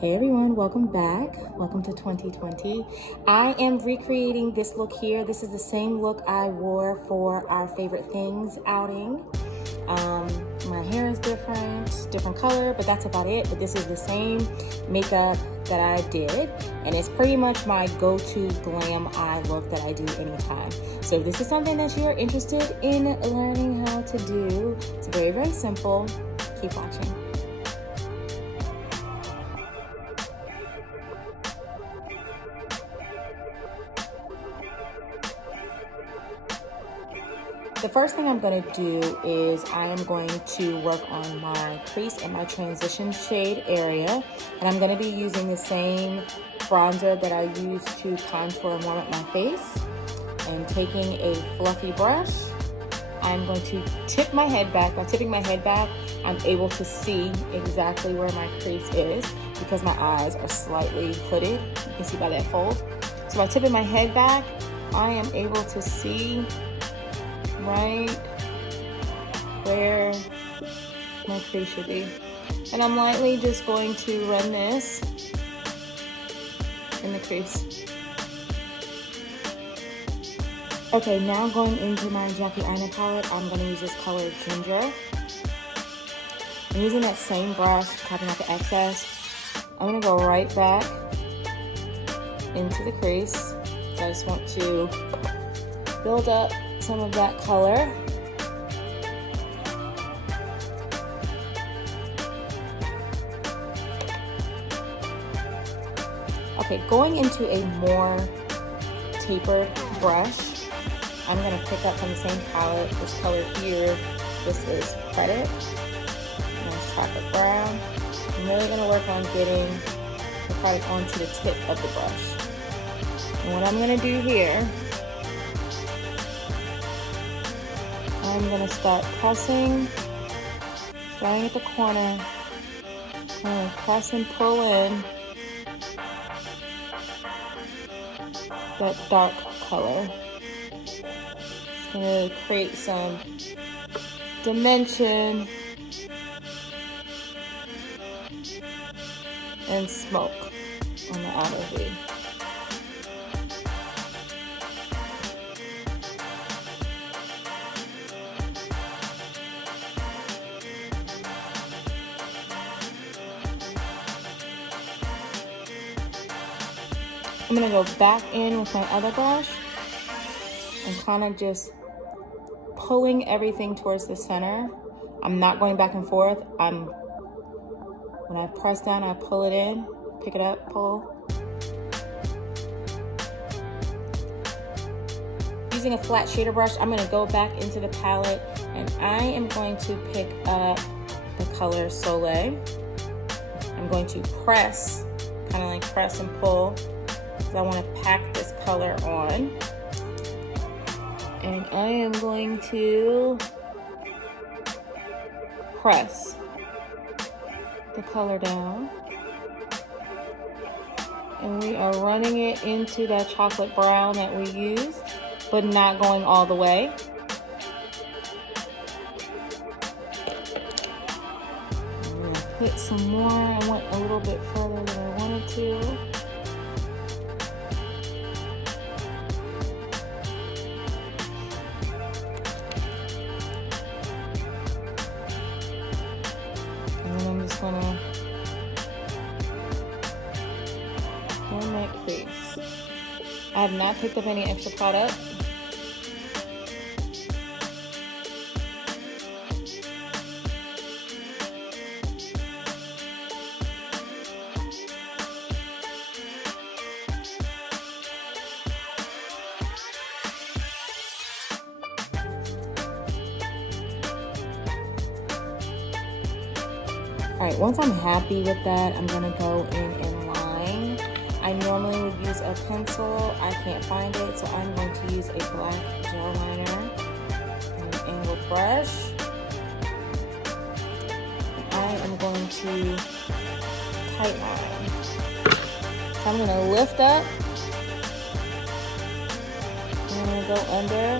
Hey everyone, welcome back. Welcome to 2020. I am recreating this look here. This is the same look I wore for our favorite things outing. My hair is different color, but that's about it. But this is the same makeup that I did, and it's pretty much my go-to glam eye look that I do anytime. So if this is something that you're interested in learning how to do, it's very, very simple. Keep watching. The first thing I'm going to do is I am going to work on my crease and my transition shade area. And I'm going to be using the same bronzer that I use to contour and warm up my face. And taking a fluffy brush, I'm going to tip my head back. By tipping my head back, I'm able to see exactly where my crease is because my eyes are slightly hooded. You can see by that fold. So by tipping my head back, I am able to see right where my crease should be. And I'm lightly just going to run this in the crease. Okay, now going into my Jackie Aina palette, I'm going to use this color Ginger. I'm using that same brush, tapping out the excess. I'm going to go right back into the crease. So I just want to build up some of that color. Okay, going into a more tapered brush, I'm going to pick up from the same palette this color here. This is Credit. Nice chocolate brown. I'm really going to work on getting the product onto the tip of the brush. And what I'm going to do here, I'm going to start pressing, starting at the corner. I'm going to press and pull in that dark color. It's going to create some dimension and smoke on the outer V. I'm going to go back in with my other brush and kind of just pulling everything towards the center. I'm not going back and forth. When I press down, I pull it in, pick it up, pull. Using a flat shader brush, I'm going to go back into the palette and I am going to pick up the color Soleil. I'm going to press, kind of like press and pull. I want to pack this color on, and I am going to press the color down, and we are running it into that chocolate brown that we used, but not going all the way. I'm going to put some more. I went a little bit further than I wanted to. Gonna form that crease. I have not picked up any extra product. All right, once I'm happy with that, I'm gonna go in line. I normally would use a pencil. I can't find it, so I'm going to use a black gel liner and an angled brush. I am going to tight line. So I'm gonna lift up. I'm gonna go under.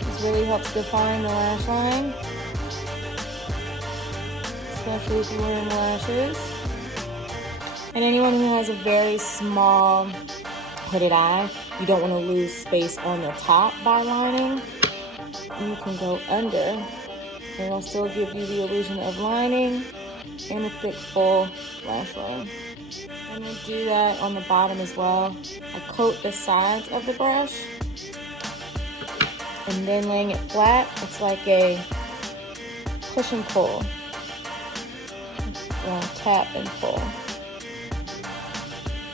This really helps define the lash line. especially if you're wearing lashes. And anyone who has a very small hooded eye, you don't want to lose space on the top by lining. You can go under. It'll still give you the illusion of lining and a thick, full lash line. I'm going to do that on the bottom as well. I coat the sides of the brush, and then laying it flat, it's like a push and pull. Tap and pull.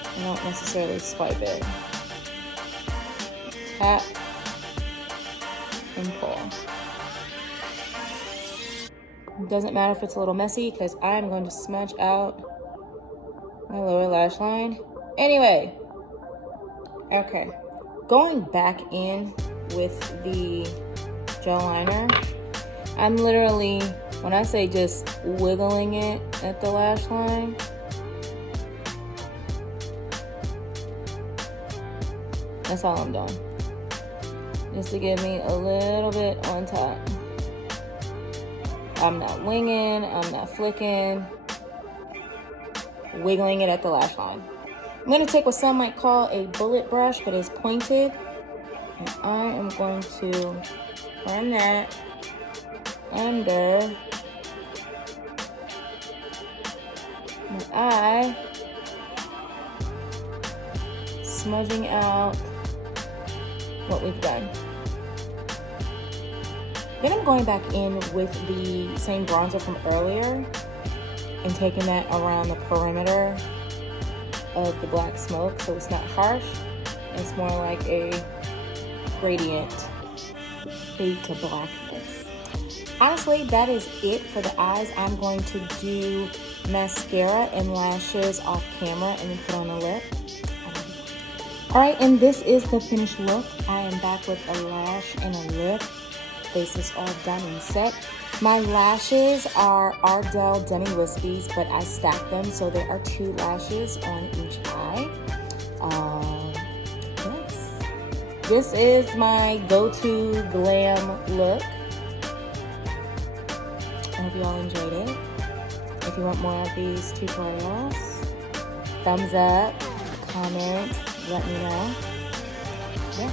I don't necessarily swipe it. Tap and pull. It doesn't matter if it's a little messy because I'm going to smudge out my lower lash line. Anyway, okay. Going back in with the gel liner, I'm literally, when I say just wiggling it at the lash line, that's all I'm doing. Just to give me a little bit on top. I'm not winging, I'm not flicking. Wiggling it at the lash line. I'm going to take what some might call a bullet brush, but it's pointed. And I am going to run that under my eye, smudging out what we've done. Then I'm going back in with the same bronzer from earlier and taking that around the perimeter of the black smoke, so it's not harsh. It's more like a gradient fade to blackness. Honestly, that is it for the eyes. I'm going to do mascara and lashes off camera and then put on a lip. All right, and this is the finished look. I am back with a lash and a lip. Face is all done and set. My lashes are Ardell Demi Wispies, but I stacked them, so there are 2 lashes on each eye. Yes. This is my go-to glam look. I hope you all enjoyed it. If you want more of these tutorials, thumbs up, comment, let me know. Yeah.